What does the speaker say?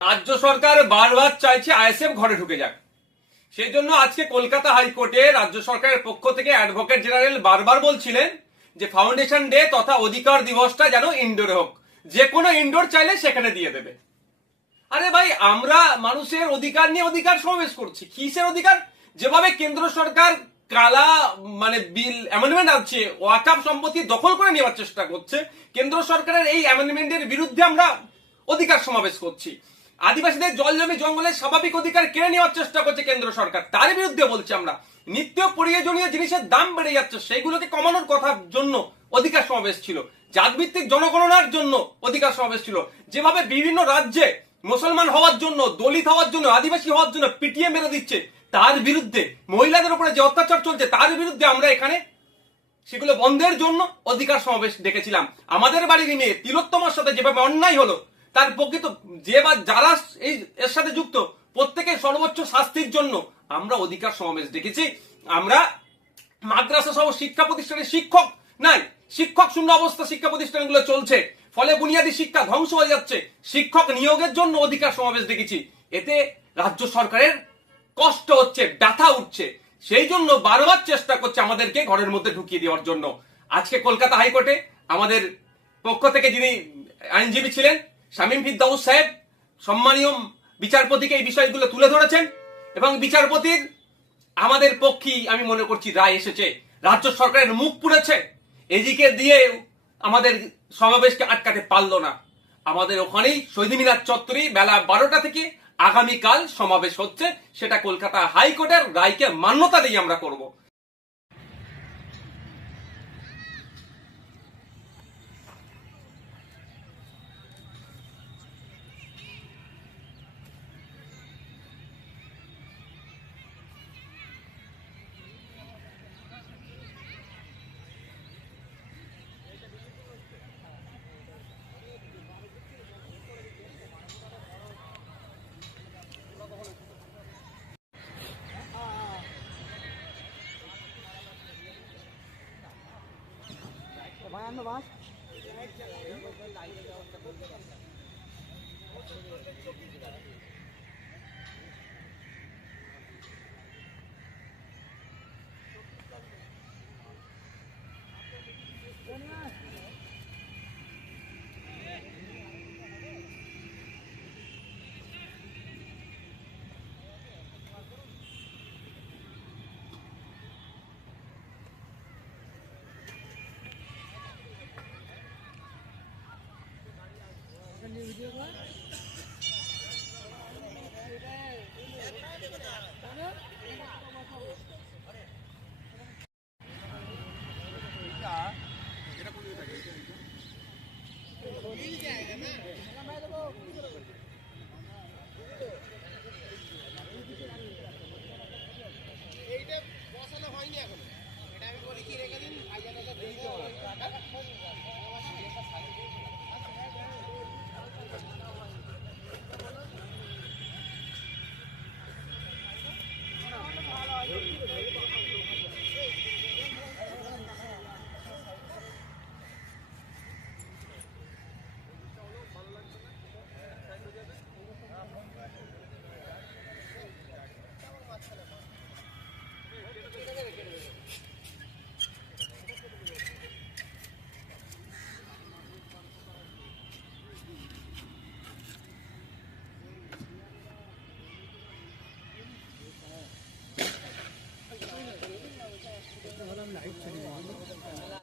রাজ্য সরকার বারবার চাইছে আইএসএফ ঘরে ঢুকে যাক। সেই জন্য আজকে কলকাতা হাইকোর্টে রাজ্য সরকারের পক্ষ থেকে অ্যাডভোকেট জেনারেল বারবার বলছিলেন যে ফাউন্ডেশন ডে তথা অধিকার দিবসটা যেন ইনডোরে হোক, যে কোনো ইনডোর চাইলে সেখানে দিয়ে দেবে। আরে ভাই, আমরা মানুষের অধিকার নিয়ে অধিকার সমাবেশ করছি। কিসের অধিকার? যেভাবে কেন্দ্র সরকার কালা বিল অ্যামেন্ডমেন্ট আছে, ওয়াকাফ সম্পত্তি দখল করে নেওয়ার চেষ্টা করছে, কেন্দ্র সরকারের এই অ্যামেন্ডমেন্টের বিরুদ্ধে আমরা অধিকার সমাবেশ করছি। আদিবাসীদের জল জমি জঙ্গলের স্বাভাবিক অধিকার কেড়ে নেওয়ার চেষ্টা করছে কেন্দ্র সরকার, তার বিরুদ্ধে বলছি আমরা। নিত্য প্রয়োজনীয় জিনিসের দাম বেড়ে যাচ্ছে, সেইগুলোকে কমানোর কথার জন্য অধিকার সমাবেশ ছিল। জাতভিত্তিক জনগণনার জন্য অধিকার সমাবেশ ছিল। যেভাবে বিভিন্ন রাজ্যে মুসলমান হওয়ার জন্য, দলিত হওয়ার জন্য, আদিবাসী হওয়ার জন্য পিটিয়ে মেরে দিচ্ছে, তার বিরুদ্ধে, মহিলাদের উপরে যে অত্যাচার চলছে তার বিরুদ্ধে আমরা এখানে সেগুলো বন্ধের জন্য অধিকার সমাবেশ ডেকেছিলাম। আমাদের বাড়ির মেয়ে তিলোত্তমার সাথে যেভাবে অন্যায় হলো, তার প্রকৃত যারা এই এর সাথে যুক্ত প্রত্যেকের সর্বোচ্চ শাস্তির জন্য আমরা অধিকার সমাবেশ ডেকেছি। আমরা মাদ্রাসা সহ শিক্ষা প্রতিষ্ঠানের শিক্ষক নাই, শিক্ষক শূন্য অবস্থা শিক্ষা প্রতিষ্ঠানগুলো চলছে, ফলে বুনিয়াদী শিক্ষা ধ্বংস হয়ে যাচ্ছে। শিক্ষক নিয়োগের জন্য অধিকার সমাবেশ দেখেছি। এতে রাজ্য সরকারের কষ্ট হচ্ছে, ব্যথা উঠছে, সেই জন্য বারবার চেষ্টা করছে আমাদেরকে ঘরের মধ্যে ঢুকিয়ে দেওয়ার জন্য। আজকে কলকাতা হাইকোর্টে আমাদের পক্ষ থেকে যিনি আইনজীবী ছিলেন শামীম ফিরদৌস সাহেব, সম্মানীয় বিচারপতিকে এই বিষয়গুলো তুলে ধরেছেন এবং বিচারপতির আমাদের পক্ষেই আমি মনে করছি রায় এসেছে। রাজ্য সরকারের মুখ পুড়েছে, এদিকে দিয়ে আমাদের সমাবেশকে আটকাতে পারলো না। আমাদের ওখানেই শহীদ মিনার চত্বরে বেলা 12টা থেকে আগামীকাল সমাবেশ হচ্ছে, সেটা কলকাতা হাইকোর্টের রায়কে মান্যতা দিয়ে আমরা করব। ভিডিও